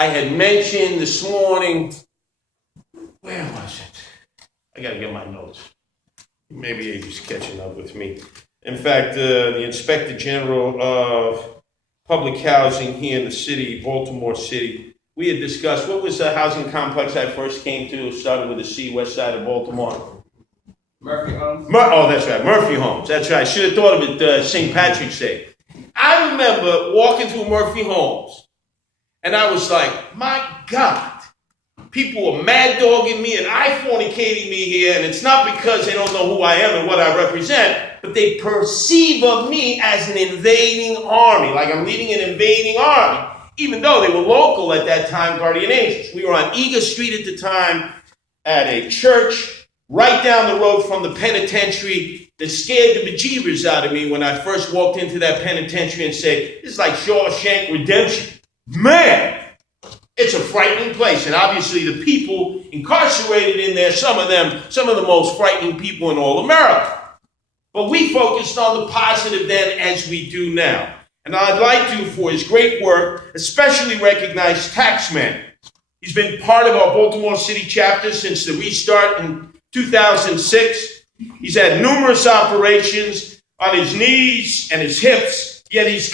I had mentioned this morning, where was it? I got to get my notes. Maybe he's catching up with me. In fact, the Inspector General of Public Housing here in the city, Baltimore City, we had discussed, what was the housing complex I first came to? It started with a C, west side of Baltimore. Murphy Homes? Oh, that's right, Murphy Homes. That's right. I should have thought of it St. Patrick's Day. I remember walking through Murphy Homes, and I was like, my God, people were mad dogging me and I-fornicating me here, and it's not because they don't know who I am and what I represent, but they perceive of me as an invading army, like I'm leading an invading army, even though they were local at that time, Guardian Angels. We were on Eager Street at the time at a church right down the road from the penitentiary that scared the bejeebers out of me when I first walked into that penitentiary and said, this is like Shawshank Redemption. Man, it's a frightening place. And obviously the people incarcerated in there, some of the most frightening people in all America. But we focused on the positive then as we do now. And I'd like to, for his great work, especially recognize Taxman. He's been part of our Baltimore City chapter since the restart in 2006. He's had numerous operations on his knees and his hips, yet he's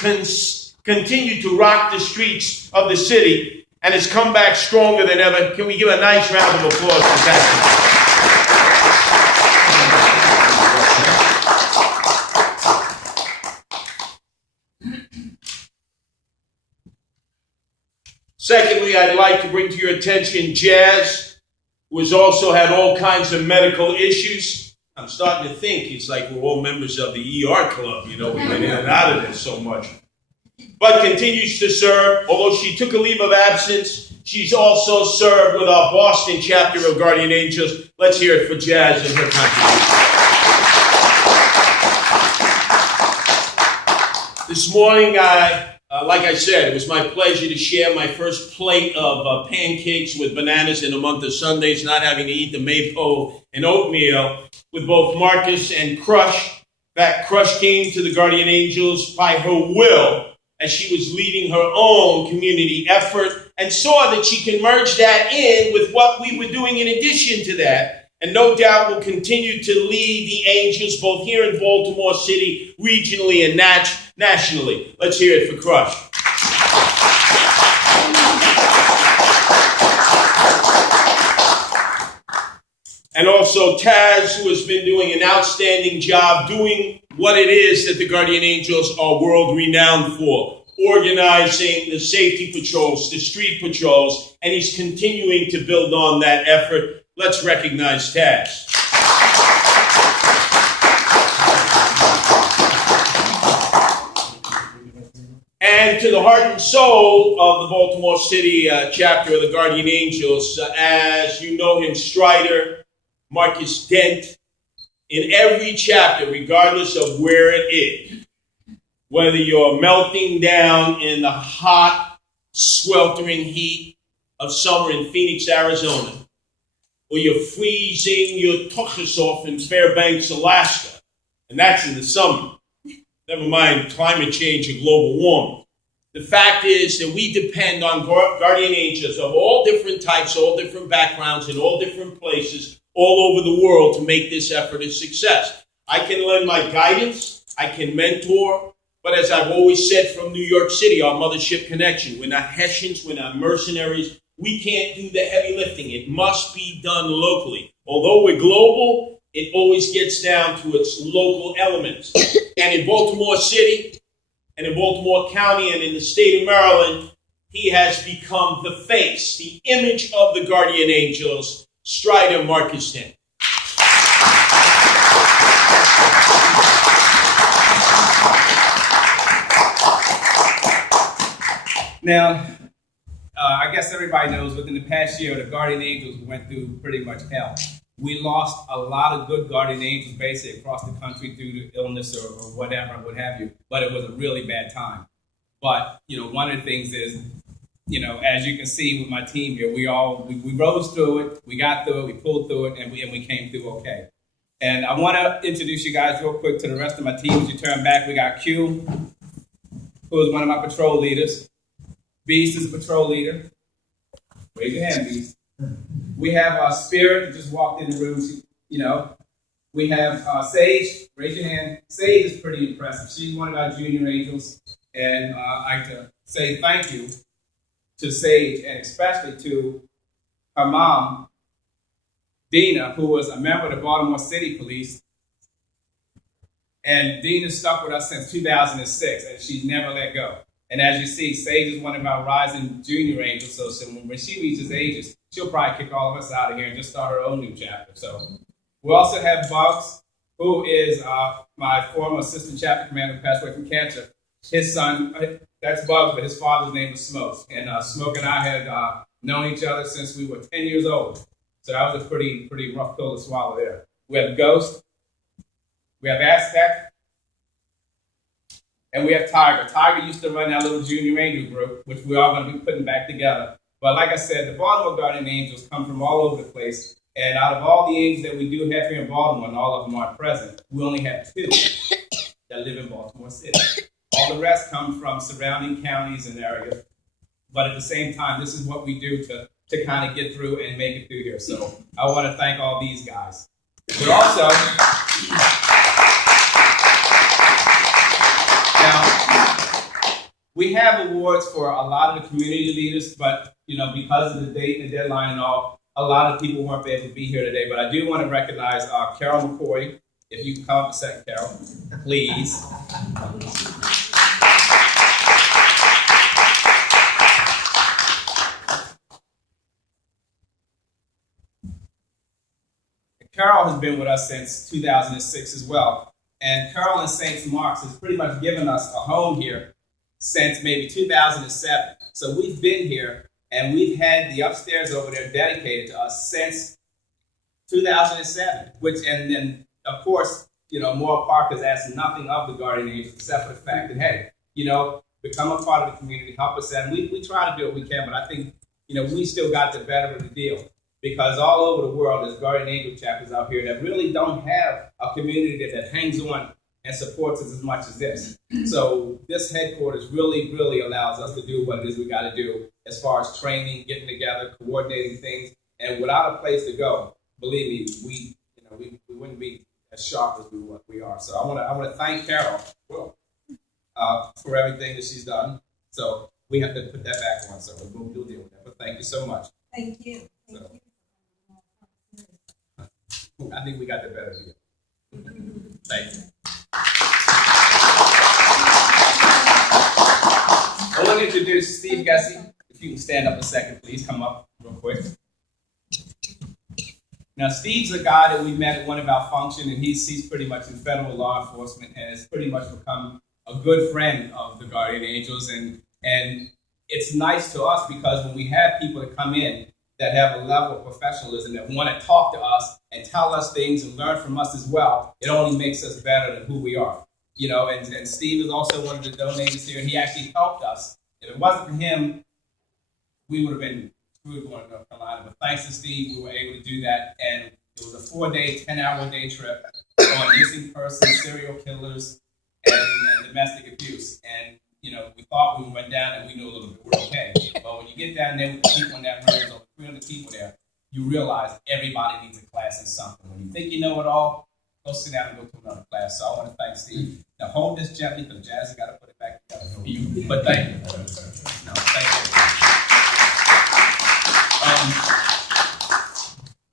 continued to rock the streets of the city and has come back stronger than ever. Can we give a nice round of applause for Taxman? Secondly, I'd like to bring to your attention Jazz, who has also had all kinds of medical issues. I'm starting to think it's like we're all members of the ER club. You know, we've been in and out of this so much. But continues to serve. Although she took a leave of absence, she's also served with our Boston chapter of Guardian Angels. Let's hear it for Jazz and her contribution. This morning, like I said, it was my pleasure to share my first plate of pancakes with bananas in a month of Sundays, not having to eat the maypole and oatmeal with both Marcus and Crush. In fact, Crush came to the Guardian Angels by her will as she was leading her own community effort and saw that she can merge that in with what we were doing in addition to that. And no doubt will continue to lead the Angels both here in Baltimore City, regionally and nationally. Let's hear it for Crush. And also Taz, who has been doing an outstanding job doing what it is that the Guardian Angels are world renowned for, organizing the safety patrols, the street patrols, and he's continuing to build on that effort. Let's recognize Taz. And to the heart and soul of the Baltimore City chapter of the Guardian Angels, as you know him, Strider, Marcus Dent, in every chapter, regardless of where it is, whether you're melting down in the hot, sweltering heat of summer in Phoenix, Arizona, or you're freezing your tuchus off in Fairbanks, Alaska, and that's in the summer. Never mind climate change and global warming. The fact is that we depend on Guardian Angels of all different types, all different backgrounds, in all different places, all over the world to make this effort a success. I can lend my guidance, I can mentor, but as I've always said from New York City, our mothership connection, we're not Hessians, we're not mercenaries, we can't do the heavy lifting. It must be done locally. Although we're global, it always gets down to its local elements. And in Baltimore City, and in Baltimore County, and in the state of Maryland, he has become the face, the image of the Guardian Angels, Strider Marcus Dent. Now, I guess everybody knows within the past year, the Guardian Angels went through pretty much hell. We lost a lot of good Guardian Angels basically across the country due to illness or whatever, what have you, but it was a really bad time. But, one of the things is, as you can see with my team here, we rose through it, we got through it, we pulled through it, and we came through okay. And I want to introduce you guys real quick to the rest of my team. As you turn back, we got Q, who is one of my patrol leaders. Beast is a patrol leader. Raise your hand, please. We have Spirit, who just walked in the room. We have Sage. Raise your hand. Sage is pretty impressive. She's one of our junior angels. And I like to say thank you to Sage, and especially to her mom, Dina, who was a member of the Baltimore City Police. And Dina stuck with us since 2006, and she's never let go. And as you see, Sage is one of our rising junior angels, so when she reaches ages, she'll probably kick all of us out of here and just start her own new chapter. So we also have Bugs, who is my former assistant chapter commander who passed away from cancer. His son, that's Bugs, but his father's name was Smokes. And Smoke and I had known each other since we were 10 years old. So that was a pretty rough pill to swallow there. We have Ghost, we have Aztec, and we have Tiger. Tiger used to run our little junior angel group, which we are going to be putting back together. But like I said, the Baltimore Guardian Angels come from all over the place. And out of all the angels that we do have here in Baltimore, and all of them are present, we only have 2 that live in Baltimore City. All the rest come from surrounding counties and areas. But at the same time, this is what we do to kind of get through and make it through here. So I want to thank all these guys. But also, now, we have awards for a lot of the community leaders, but because of the date and the deadline and all, a lot of people weren't able to be here today. But I do want to recognize Carol McCoy. If you can come up a second, Carol, please. Carol has been with us since 2006 as well. And Carol in St. Mark's has pretty much given us a home here since maybe 2007. So we've been here, and we've had the upstairs over there dedicated to us since 2007. And then, of course, Moore Park has asked nothing of the Guardian Angels except for the fact that, hey, become a part of the community, help us out. And we try to do what we can, but I think, we still got the better of the deal. Because all over the world, there's Guardian Angel chapters out here that really don't have a community that hangs on and supports us as much as this. So this headquarters really, really allows us to do what it is we got to do as far as training, getting together, coordinating things. And without a place to go, believe me, we wouldn't be as sharp as we are. So I want to thank Carol for everything that she's done. So we have to put that back on. So we'll deal with that. But thank you so much. Thank you. I think we got the better deal. Thank you. I want to introduce Steve Gessie. If you can stand up a second, please come up real quick. Now, Steve's a guy that we met at one of our functions, and he's pretty much in federal law enforcement and has pretty much become a good friend of the Guardian Angels. And it's nice to us because when we have people that come in that have a level of professionalism, that want to talk to us and tell us things and learn from us as well, it only makes us better than who we are. And Steve is also one of the donators here, and he actually helped us. If it wasn't for him, we would have been screwed going to North Carolina. But thanks to Steve, we were able to do that. And it was a 4-day, 10-hour-a-day trip on missing persons, serial killers, and domestic abuse. And we thought when we went down and we knew a little bit, we're okay. But when you get down there with the people in that room, there's over 300 people there, you realize everybody needs a class in something. When you think you know it all, go sit down and go to another class. So I want to thank Steve. Now hold this gently, because Jazz has got to put it back together for you. But thank you. No, thank you.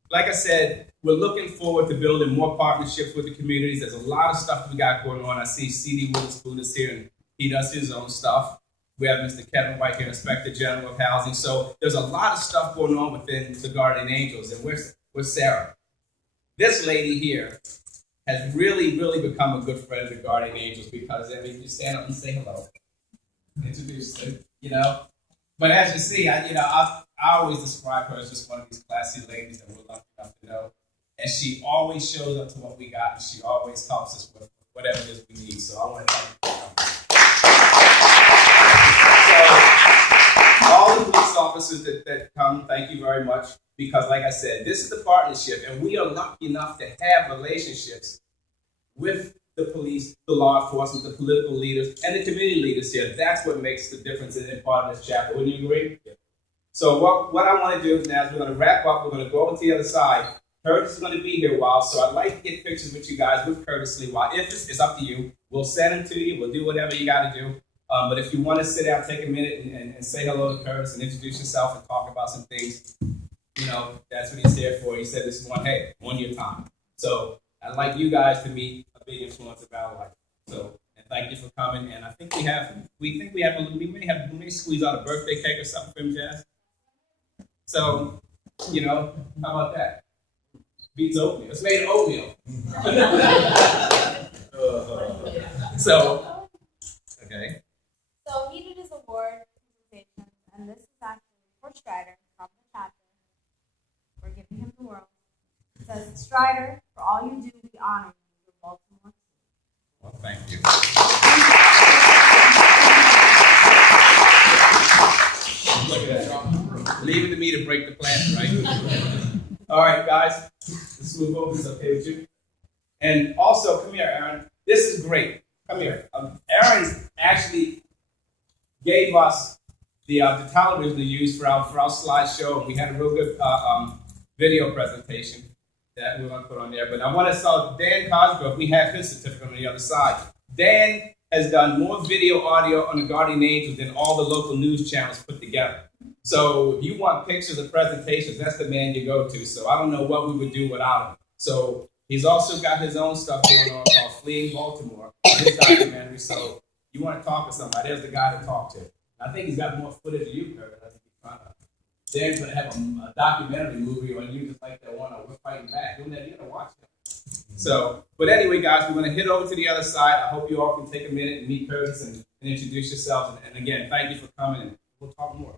Like I said, we're looking forward to building more partnerships with the communities. There's a lot of stuff we got going on. I see C.D. Witherspoon is here, and he does his own stuff. We have Mr. Kevin White here, Inspector General of Housing. So there's a lot of stuff going on within the Guardian Angels. And where's Sarah? This lady here has really, really become a good friend of the Guardian Angels because, you stand up and say hello, introduce them, But as you see, I always describe her as just one of these classy ladies that we're lucky enough to know. And she always shows up to what we got, and she always helps us with whatever it is we need. So I want to thank you. So, all the police officers that come, thank you very much. Because like I said, this is the partnership, and we are lucky enough to have relationships with the police, the law enforcement, the political leaders, and the community leaders here. That's what makes the difference in part of this chapter. Wouldn't you agree? Yeah. So what I want to do now is we're going to wrap up. We're going to go over to the other side. Curtis is going to be here a while, so I'd like to get pictures with you guys with Curtis Sliwa. If it's up to you, we'll send them to you. We'll do whatever you got to do. But if you want to sit down, take a minute and say hello to Curtis and introduce yourself and talk about some things, that's what he's here for. He said this is on your time. So I'd like you guys to meet a big influence of our life. So, and thank you for coming. And I think we may squeeze out a birthday cake or something for him, Jazz. So, how about that? Beats oatmeal. It's made of oatmeal. So, okay. So he did his award presentation, and this is actually for Strider from the chapter. We're giving him the world. It says, Strider, for all you do, we honor you, your Baltimore. Well, thank you. Look at that. Leave it to me to break the planet, right? All right, guys. Let's move over. Is it okay with you? And also, come here, Aaron. This is great. Come here. Aaron actually gave us the television to use for our slideshow. We had a real good video presentation that we're going to put on there. But I want to tell Dan Cosgrove, we have his certificate on the other side. Dan has done more video audio on the Guardian Angels than all the local news channels put together. So if you want pictures of presentations, that's the man you go to. So I don't know what we would do without him. So he's also got his own stuff going on called Fleeing Baltimore, his documentary. So you want to talk to somebody, there's the guy to talk to. I think he's got more footage of you, Kurt. I think he's trying to. Dan's going to have a documentary movie on you, just like that one on We're Fighting Back. Doing that, you're going to watch it. So, but anyway, guys, we're going to head over to the other side. I hope you all can take a minute and meet Curtis and introduce yourselves. And again, thank you for coming, and we'll talk more.